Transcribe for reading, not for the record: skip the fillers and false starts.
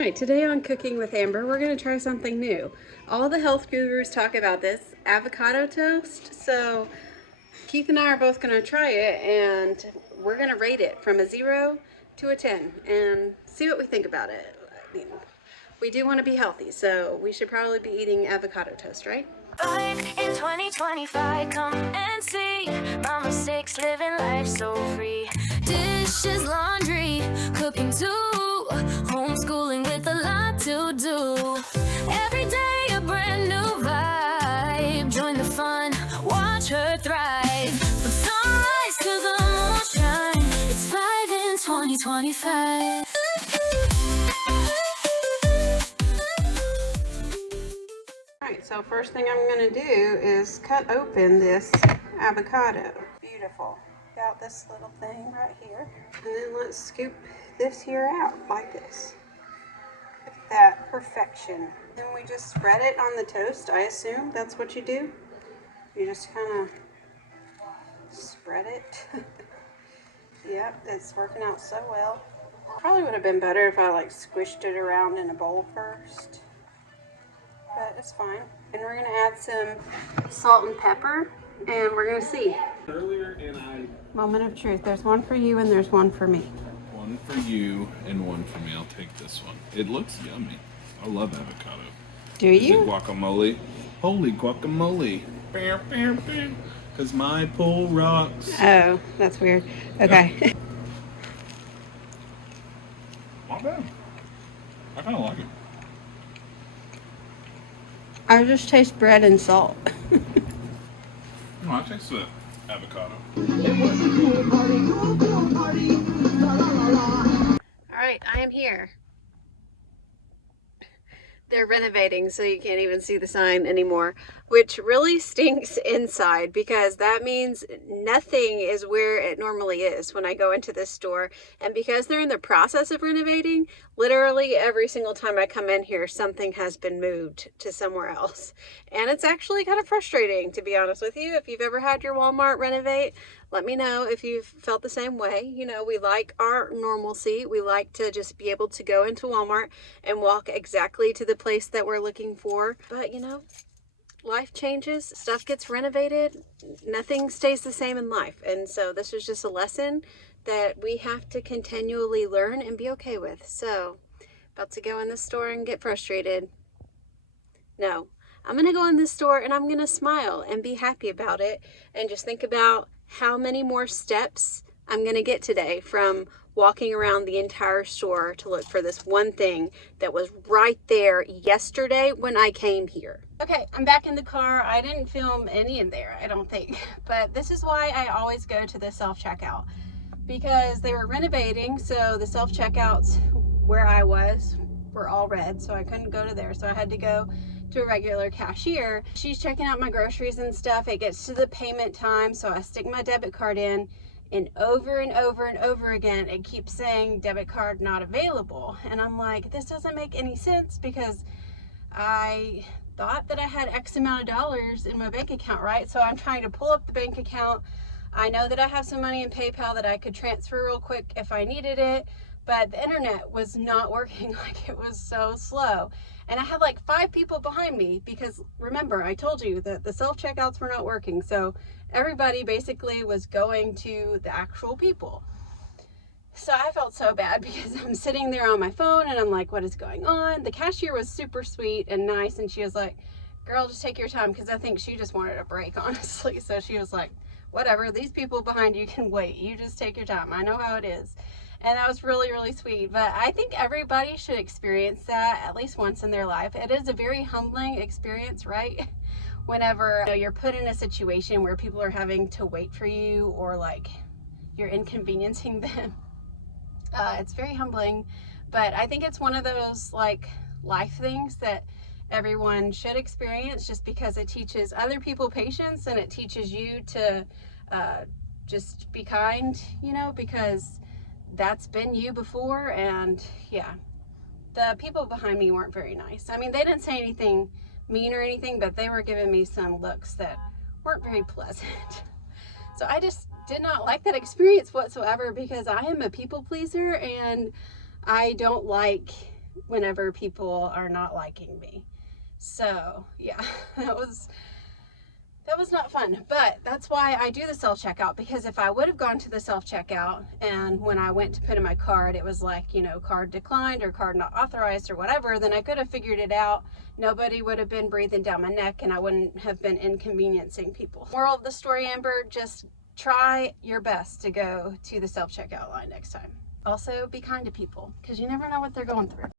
Alright, today on Cooking with Amber, we're going to try something new. All the health gurus talk about this avocado toast, so Keith and I are both going to try it and we're going to rate it from a 0 to a 10 and see what we think about it. I mean, we do want to be healthy, so we should probably be eating avocado toast, right? In 2025, come and see my mistakes, living life so free. Dishes, laundry, cooking too, homeschooling with a lot to do. Every day a brand new vibe. Join the fun, watch her thrive. From sunrise to the moonshine, it's 5 in 2025. Alright, so first thing I'm going to do is cut open this avocado. Beautiful. Got this little thing right here. And then let's scoop this here out like this. Look at that perfection. Then we just spread it on the toast, I assume that's what you do. You just kind of spread it. Yep, it's working out so well. Probably would have been better if I like squished it around in a bowl first. But it's fine. And we're gonna add some salt and pepper, and we're gonna see. Moment of truth. There's one for you and there's one for me. One for you and one for me. I'll take this one. It looks yummy. I love avocado. Do Is you? it guacamole? Holy guacamole. Because my pool rocks. Oh, that's weird. Okay. Not bad. I kind of like it. I just taste bread and salt. No, I taste the avocado. Alright, I am here. They're renovating, so you can't even see the sign anymore, which really stinks inside because that means nothing is where it normally is when I go into this store. And because they're in the process of renovating, literally every single time I come in here, something has been moved to somewhere else. And it's actually kind of frustrating, to be honest with you. If you've ever had your Walmart renovate, let me know if you've felt the same way. You know, we like our normalcy. We like to just be able to go into Walmart and walk exactly to the place that we're looking for. But, you know, life changes, stuff gets renovated, nothing stays the same in life. And so this is just a lesson that we have to continually learn and be okay with. So, about to go in the store and get frustrated. No, I'm going to go in this store and I'm going to smile and be happy about it and just think about how many more steps I'm going to get today from walking around the entire store to look for this one thing that was right there yesterday when I came here. Okay, I'm back in the car. I didn't film any in there, I don't think, but this is why I always go to the self-checkout, because they were renovating, so the self-checkouts where I was were all red, so I couldn't go to there, so I had to go to a regular cashier. She's checking out my groceries and stuff. It gets to the payment time, so I stick my debit card in, and over and over and over again it keeps saying debit card not available. And I'm like, this doesn't make any sense, because I thought that I had X amount of dollars in my bank account, right? So I'm trying to pull up the bank account. I know that I have some money in PayPal that I could transfer real quick if I needed it, but the internet was not working. Like, it was so slow. And I had like 5 people behind me, because remember, I told you that the self-checkouts were not working. So everybody basically was going to the actual people. So I felt so bad because I'm sitting there on my phone and I'm like, what is going on? The cashier was super sweet and nice, and she was like, girl, just take your time, because I think she just wanted a break, honestly. So she was like, whatever, these people behind you can wait. You just take your time. I know how it is. And that was really, really sweet. But I think everybody should experience that at least once in their life. It is a very humbling experience, right? Whenever you're put in a situation where people are having to wait for you, or like you're inconveniencing them. It's very humbling, but I think it's one of those like life things that everyone should experience, just because it teaches other people patience, and it teaches you to just be kind, you know, because that's been you before. And yeah, the people behind me weren't very nice. I mean, they didn't say anything mean or anything, but they were giving me some looks that weren't very pleasant. So I just did not like that experience whatsoever, because I am a people pleaser and I don't like whenever people are not liking me. So yeah, that was not fun. But that's why I do the self-checkout, because if I would have gone to the self-checkout and when I went to put in my card, it was like, you know, card declined or card not authorized or whatever, then I could have figured it out. Nobody would have been breathing down my neck and I wouldn't have been inconveniencing people. Moral of the story, Amber, just try your best to go to the self-checkout line next time. Also, be kind to people, because you never know what they're going through.